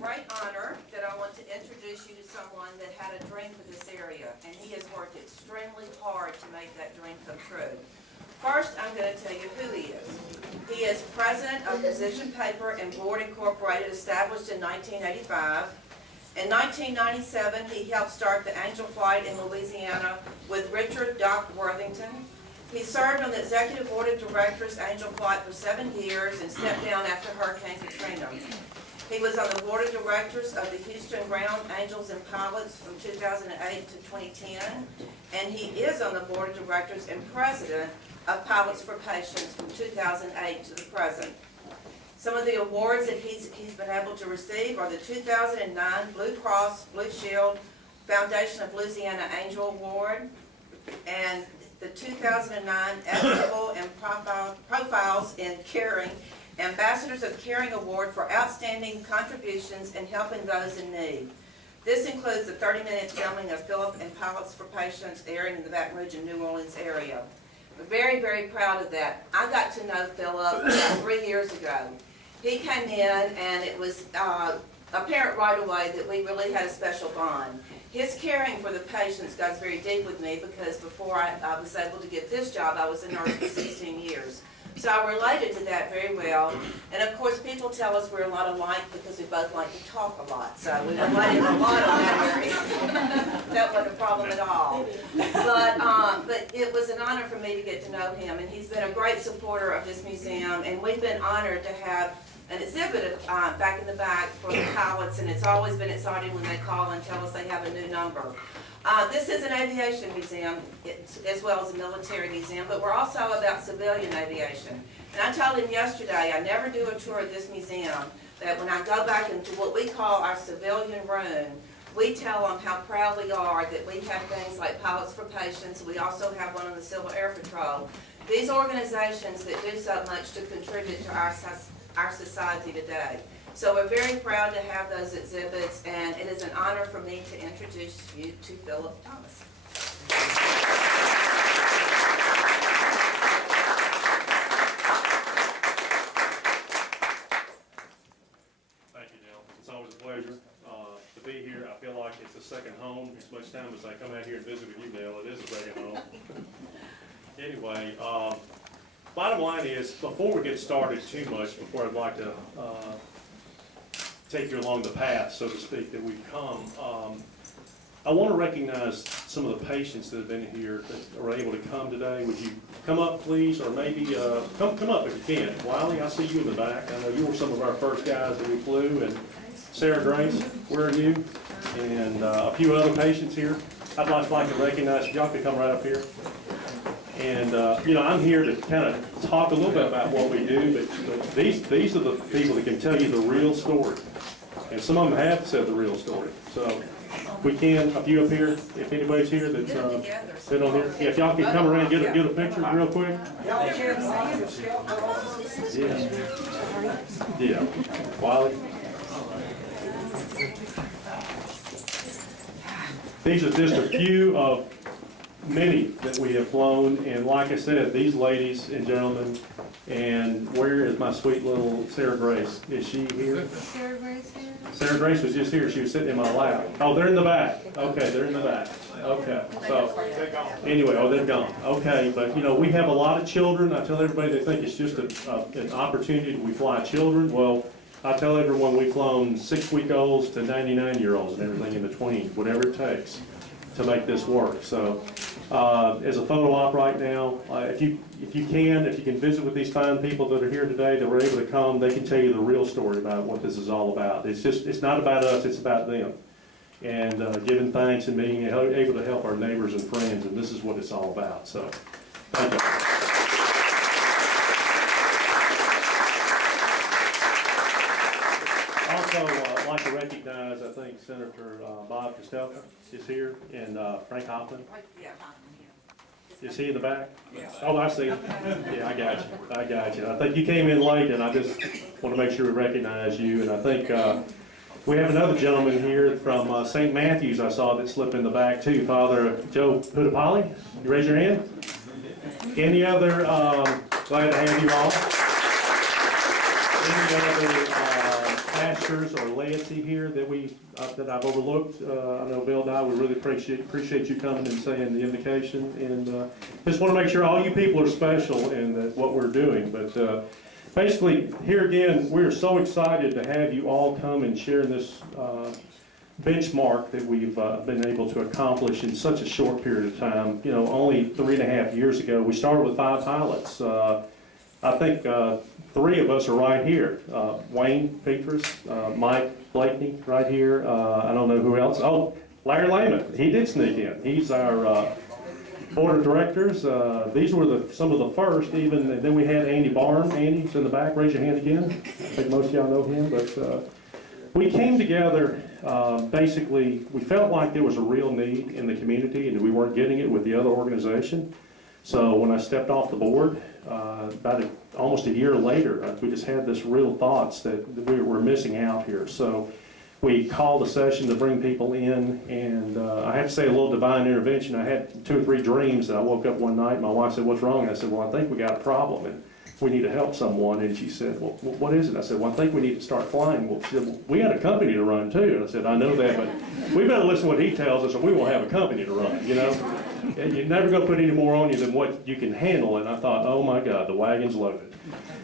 great honor that I want to introduce you to someone that had a dream for this area, and he has worked extremely hard to make that dream come true. First, I'm going to tell you who he is. He is president of Physician Paper and Board Incorporated, established in 1985. In 1997, he helped start the Angel Flight in Louisiana with Richard Doc Worthington. He served on the executive board of directors, Angel Flight, for 7 years and stepped down after Hurricane Katrina. He was on the board of directors of the Houston Ground Angels and Pilots from 2008 to 2010, and he is on the board of directors and president of Pilots for Patients from 2008 to the present. Some of the awards that he's been able to receive are the 2009 Blue Cross Blue Shield Foundation of Louisiana Angel Award and the 2009 Ethical and Profiles in Caring Ambassadors of Caring Award for outstanding contributions in helping those in need. This includes the 30-minute filming of Philip and Pilots for Patients airing in the Baton Rouge and New Orleans area. We're very, very proud of that. I got to know Philip about 3 years ago. He came in and it was apparent right away that we really had a special bond. His caring for the patients goes very deep with me because before I was able to get this job, I was a nurse for 16 years. So I related to that very well. And of course, people tell us we're a lot alike because we both like to talk a lot. So we related a lot on that area. That wasn't a problem at all. But it was an honor for me to get to know him. And he's been a great supporter of this museum. And we've been honored to have an exhibit back in the back for the pilots. And it's always been exciting when they call and tell us they have a new number. This is an aviation museum as well as a military museum, but we're also about civilian aviation. And I told him yesterday, I never do a tour of this museum, that when I go back into what we call our civilian room, we tell them how proud we are that we have things like Pilots for Patients. We also have one on the Civil Air Patrol. These organizations that do so much to contribute to our society today. So we're very proud to have those exhibits, and it is an honor for me to introduce you to Philip Thomas. Thank you, Neil. It's always a pleasure to be here. I feel like it's a second home. As much time as I come out here and visit with you, Neil, it is a second home. Anyway, bottom line is, before we get started too much, before I'd like to take you along the path, so to speak, that we've come. I want to recognize some of the patients that have been here that are able to come today. Would you come up, please, or maybe come up if you can. Wiley, I see you in the back. I know you were some of our first guys that we flew, and Sarah Grace, where are you? And a few other patients here. I'd like to recognize, if y'all could come right up here. And, you know, I'm here to kind of talk a little bit about what we do, but these are the people that can tell you the real story. And some of them have said the real story. So we can, a few up here, if anybody's here that's been on here. Yeah, if y'all can come around and get a picture real quick. Yeah. Wiley. These are just a few of many that we have flown, and like I said, these ladies and gentlemen, and where is my sweet little Sarah Grace? Is she here? Sarah Grace here? Sarah Grace was just here. She was sitting in my lap. Oh, they're in the back. Okay, they're in the back. Okay, so anyway, oh, they're gone. Okay, but you know, we have a lot of children. I tell everybody they think it's just an opportunity that we fly children. Well, I tell everyone we've flown 6-week-olds to 99-year-olds and everything in between, whatever it takes to make this work. So as a photo op right now, if you can visit with these fine people that are here today that were able to come, they can tell you the real story about what this is all about. It's not about us, it's about them. And giving thanks and being able to help our neighbors and friends, and this is what it's all about. So, thank you. Also, I'd like to recognize, I think, Senator Bob Kostelka is here, and Frank Hoffman. Is he in the back? Yeah. Oh, I see. Yeah, I got you. I think you came in late, and I just want to make sure we recognize you. And I think we have another gentleman here from St. Matthews I saw that slipped in the back, too. Father Joe Pudapali. You raise your hand. Any other, glad to have you all. Any other pastors or laity here that that I've overlooked. I know Bill and I, we really appreciate you coming and saying the invocation, and just want to make sure all you people are special in what we're doing. But basically, here again, we're so excited to have you all come and share in this benchmark that we've been able to accomplish in such a short period of time. You know, only 3.5 years ago, we started with 5 pilots. I think 3 of us are right here. Wayne Petrus, Mike Blakeney right here. I don't know who else. Oh, Larry Lehman, he did sneak in. He's our board of directors. These were some of the first even, and then we had Andy Barham. Andy's in the back, raise your hand again. I think most of y'all know him, but we came together, basically, we felt like there was a real need in the community and we weren't getting it with the other organization. So when I stepped off the board, almost a year later, we just had this real thoughts that we were missing out here. So we called a session to bring people in, and I have to say a little divine intervention. I had 2 or 3 dreams that I woke up one night, my wife said, "What's wrong?" And I said, "Well, I think we got a problem and we need to help someone." And she said, "Well, what is it?" I said, "Well, I think we need to start flying." Well, she said, "Well, we got a company to run too." And I said, "I know that, but we better listen to what he tells us or we won't have a company to run, you know? And you're never going to put any more on you than what you can handle." And I thought, oh my God, the wagon's loaded.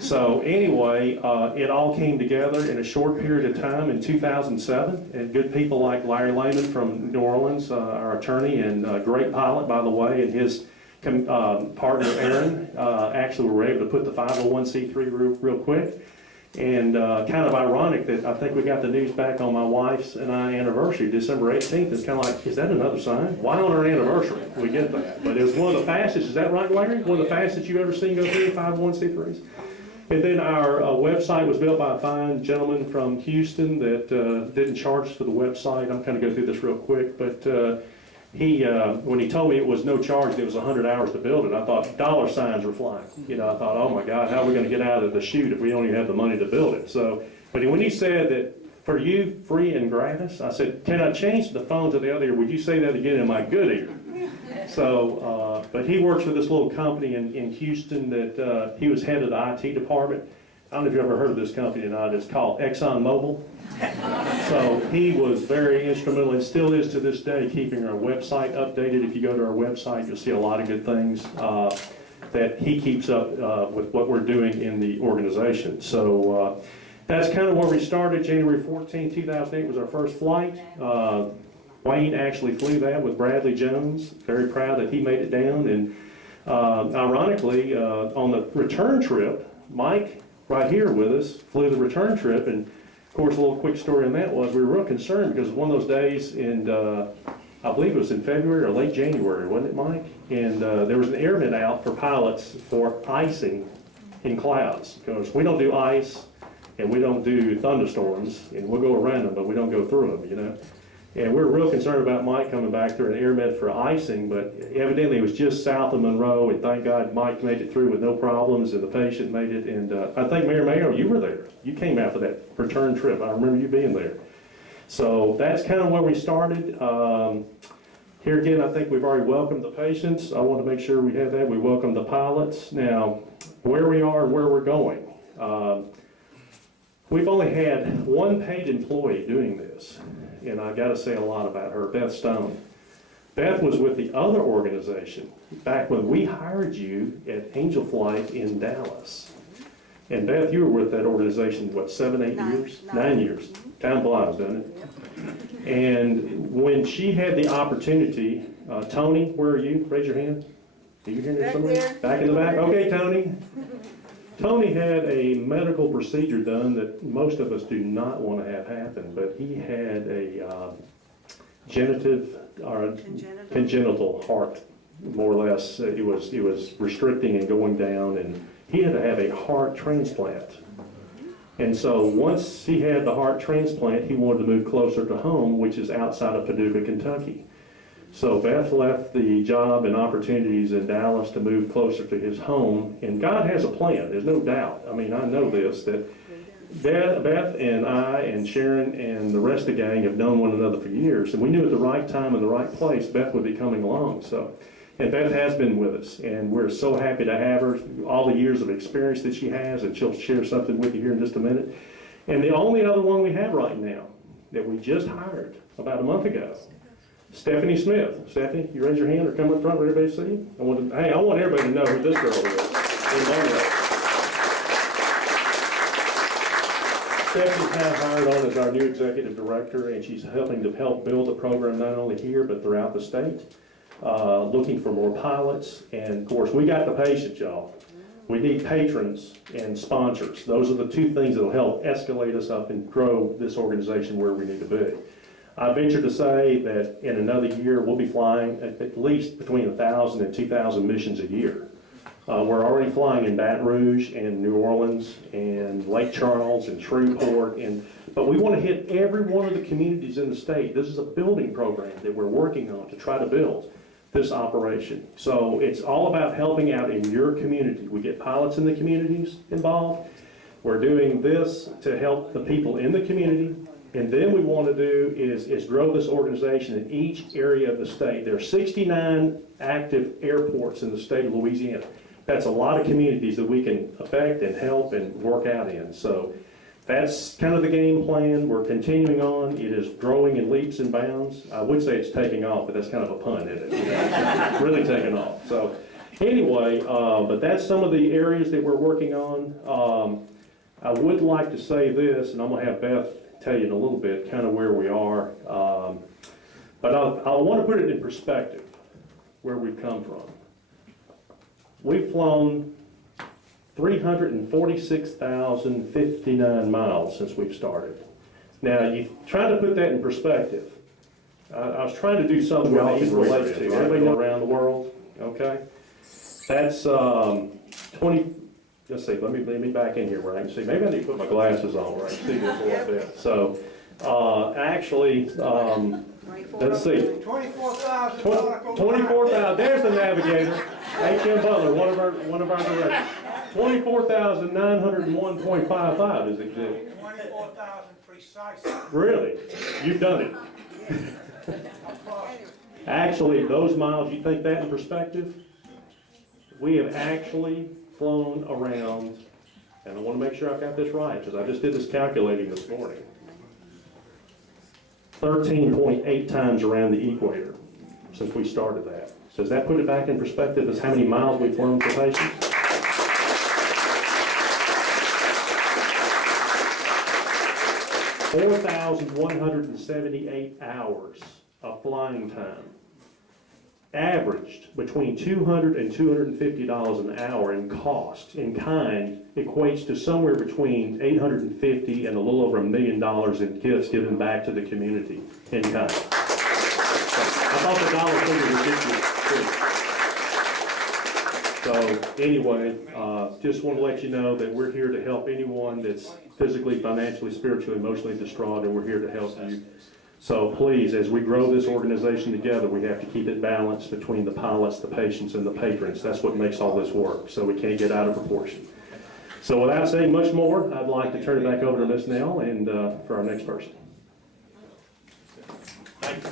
So anyway, it all came together in a short period of time in 2007, and good people like Larry Lehman from New Orleans, our attorney, and a great pilot, by the way, and his partner Aaron, actually were able to put the 501c3 real quick. And kind of ironic that I think we got the news back on my wife's and I anniversary, December 18th. It's kind of like, is that another sign? Why on our anniversary we get that? But it was one of the fastest, is that right, Larry? One of the fastest you've ever seen go through 501c3s? And then our website was built by a fine gentleman from Houston that didn't charge for the website. I'm kind of go through this real quick, but when he told me it was no charge, it was 100 hours to build it, I thought dollar signs were flying. You know, I thought, oh my God, how are we going to get out of the chute if we don't even have the money to build it? So, but when he said that for you, free and gratis, I said, can I change the phone to the other ear? Would you say that again in my good ear? So, but he works for this little company in Houston that he was head of the IT department. I don't know if you've ever heard of this company or not. It's called ExxonMobil. So he was very instrumental and still is to this day keeping our website updated. If you go to our website, you'll see a lot of good things that he keeps up with what we're doing in the organization. So that's kind of where we started. January 14, 2008 was our first flight. Wayne actually flew that with Bradley Jones. Very proud that he made it down. And ironically, on the return trip, Mike, right here with us, flew the return trip. And of course, a little quick story on that was we were real concerned because one of those days in, I believe it was in February or late January, wasn't it, Mike? And there was an airman out for pilots for icing in clouds because we don't do ice and we don't do thunderstorms, and we'll go around them, but we don't go through them, you know. And we were real concerned about Mike coming back through an air med for icing, but evidently it was just south of Monroe, and thank God Mike made it through with no problems, and the patient made it. And I think Mayor Mayo, you were there. You came out for that return trip. I remember you being there. So that's kind of where we started. Here again, I think we've already welcomed the patients. I want to make sure we have that. We welcome the pilots. Now, where we are and where we're going. We've only had 1 paid employee doing this. And I got to say a lot about her, Beth Stone. Beth was with the other organization back when we hired you at Angel Flight in Dallas. And Beth, you were with that organization, what, 7, 8 years? 9 years. Time flies, doesn't it? And when she had the opportunity, Tony, where are you? Raise your hand. Are you here somewhere? Back in the back? Okay, Tony. Tony had a medical procedure done that most of us do not want to have happen, but he had a congenital heart, more or less. It was restricting and going down, and he had to have a heart transplant. And so once he had the heart transplant, he wanted to move closer to home, which is outside of Paducah, Kentucky. So Beth left the job and opportunities in Dallas to move closer to his home, and God has a plan, there's no doubt. I mean, I know this, that Beth and I and Sharon and the rest of the gang have known one another for years, and we knew at the right time and the right place Beth would be coming along. So, and Beth has been with us, and we're so happy to have her, all the years of experience that she has, and she'll share something with you here in just a minute. And the only other one we have right now that we just hired about a month ago, Stephanie Smith. Stephanie, you raise your hand or come up front for everybody to see you. I want everybody to know who this girl is. Stephanie's now hired on as our new executive director, and she's helping to help build the program not only here, but throughout the state, looking for more pilots. And of course, we got the patients, y'all. We need patrons and sponsors. Those are the two things that will help escalate us up and grow this organization where we need to be. I venture to say that in another year, we'll be flying at least between 1,000 and 2,000 missions a year. We're already flying in Baton Rouge and New Orleans and Lake Charles and Shreveport, but we want to hit every one of the communities in the state. This is a building program that we're working on to try to build this operation. So it's all about helping out in your community. We get pilots in the communities involved. We're doing this to help the people in the community. And then we want to do is grow this organization in each area of the state. There are 69 active airports in the state of Louisiana. That's a lot of communities that we can affect and help and work out in. So that's kind of the game plan. We're continuing on. It is growing in leaps and bounds. I would say it's taking off, but that's kind of a pun, isn't it? It's really taking off. So anyway, but that's some of the areas that we're working on. I would like to say this, and I'm going to have Beth tell you in a little bit kind of where we are. But I want to put it in perspective where we've come from. We've flown 346,059 miles since we've started. Now, you try to put that in perspective. I was trying to do something we all can relate to. Everybody know around the world, okay? That's 20, let's see, let me back in here where I can see. Maybe I need to put my glasses on where I can see this a little bit. So, actually, let's see. 24,000. 24,000, there's the navigator. H.M. Butler, one of our directors. 24,901.55 is exhibit. 24,000 precisely. Really? You've done it. Actually, those miles, you think that in perspective? We have actually flown around, and I want to make sure I've got this right, because I just did this calculating this morning. 13.8 times around the equator since we started that. So does that put it back in perspective as how many miles we've flown for patients? $4,178 hours of flying time. Averaged between $200 and $250 an hour in cost, in kind, equates to somewhere between $850 and a little over $1 million in gifts given back to the community in kind. I thought the dollar figure was ridiculous. So anyway, just want to let you know that we're here to help anyone that's physically, financially, spiritually, emotionally distraught, and we're here to help you. So please, as we grow this organization together, we have to keep it balanced between the pilots, the patients, and the patrons. That's what makes all this work, so we can't get out of proportion. So without saying much more, I'd like to turn it back over to Ms. Nell and for our next person. Thank you.